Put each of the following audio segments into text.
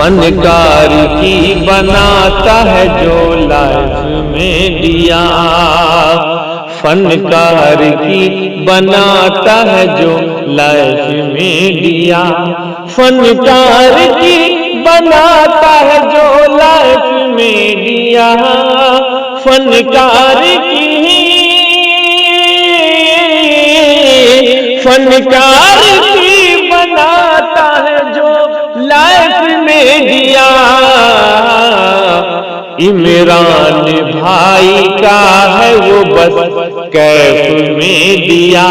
फनकार की बनाता है जो लाइफ में दिया, फनकार की बनाता है जो लाइफ में दिया, फनकार की बनाता है जो लाइफ में दिया, फनकार की बनाता है जो लाइफ में दिया। इमरान भाई का है वो बस कैफ में दिया,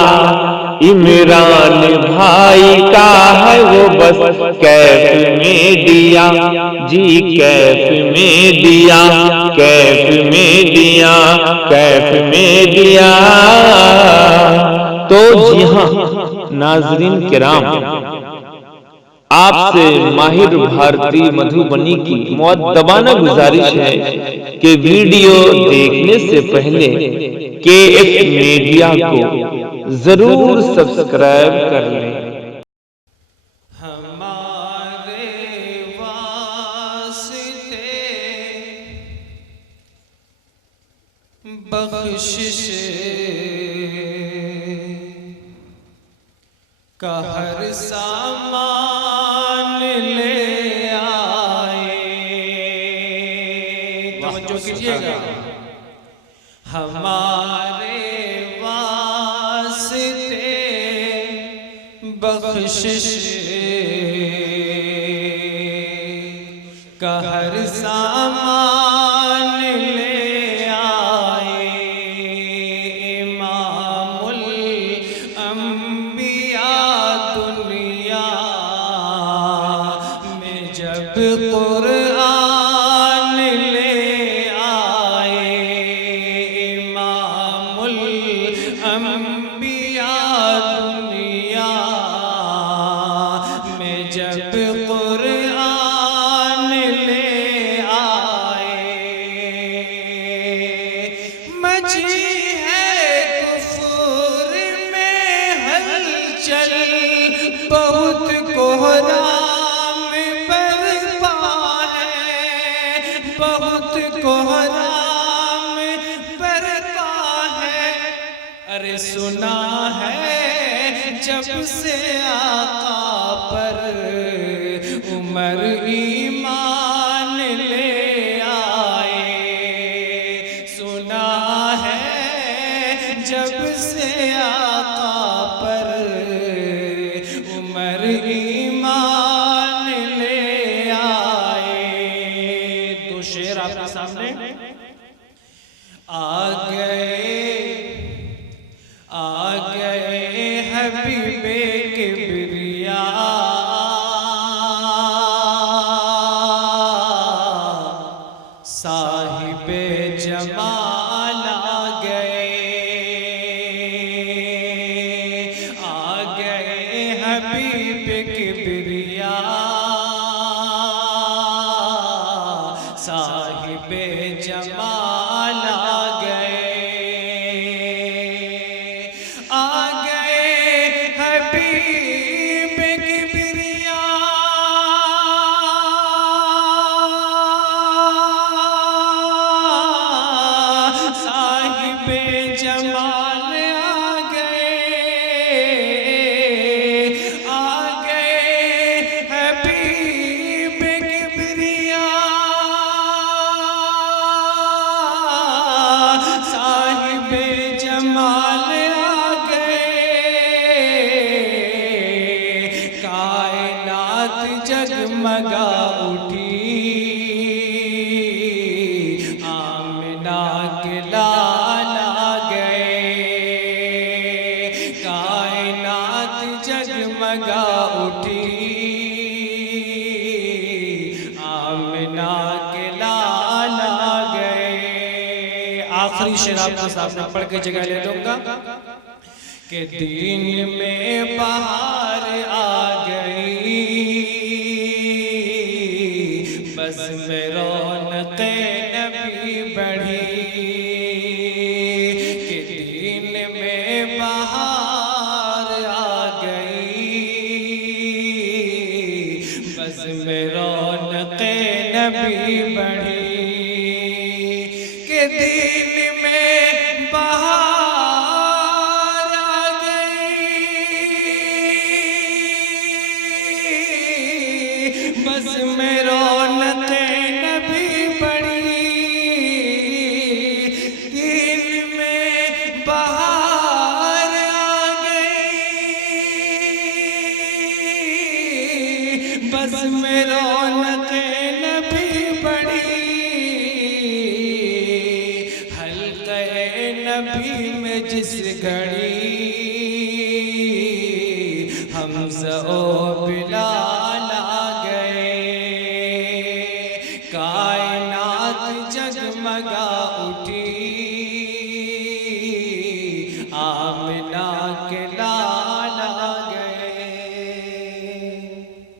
इमरान भाई का है वो बस कैफ में दिया, जी कैफ में दिया, कैफ में दिया, कैफ में दिया। तो जी हाँ नाजरीन किराम, आपसे माहिर भारती मधुबनी की मुअद्दबाना गुजारिश है कि वीडियो देखने से पहले KF मीडिया को जरूर सब्सक्राइब कर लें। हमारे वास्ते बख्शिश का हर सामान ले आए, तवज्जो कीजिएगा। हमारे वास्ते बख्शिश का हर सामान ले आए, इमामुल अंबिया दुनिया में जब कुरान ले आए, इमामुल अंबिया दुनिया में जब कुरान ले आए, मची है कुफर में हलचल, बहुत कोहराम बरपा है, बहुत कोहराम बरपा है। अरे सुना है जब से आका पर उमर ईमान ले आए, सुना है जब से आका पर उमर ईमान ले आए। दो शेर आपके सामने आ गए हबीबे किबरिया, साहिबे जमाल आ गए हबीबे किबरिया, साहिबे जमाल आ गए हबीब किबरिया, साहिबे जमाल आ गए हबीब किबरिया, साहिबे जमाल आ गए, कायनात जगमगा उठी, आमिना के लाल आ गए, कायनात जगमगा उठी, आमिना के लाल आ गए। आखिरी शेर आपके सामने पढ़ के जगह ले लूंगा कि दिन में बहार आ गई, बस में रौनक नबी बढ़ी, कि दिन में बहार आ गई, बस में रौनक रौनक़े नबी बढ़ी के दिल में बहार आ गई, बस में रौनक़े नबी बढ़ी, दिल में बहार आ गई, बस में रौनक़े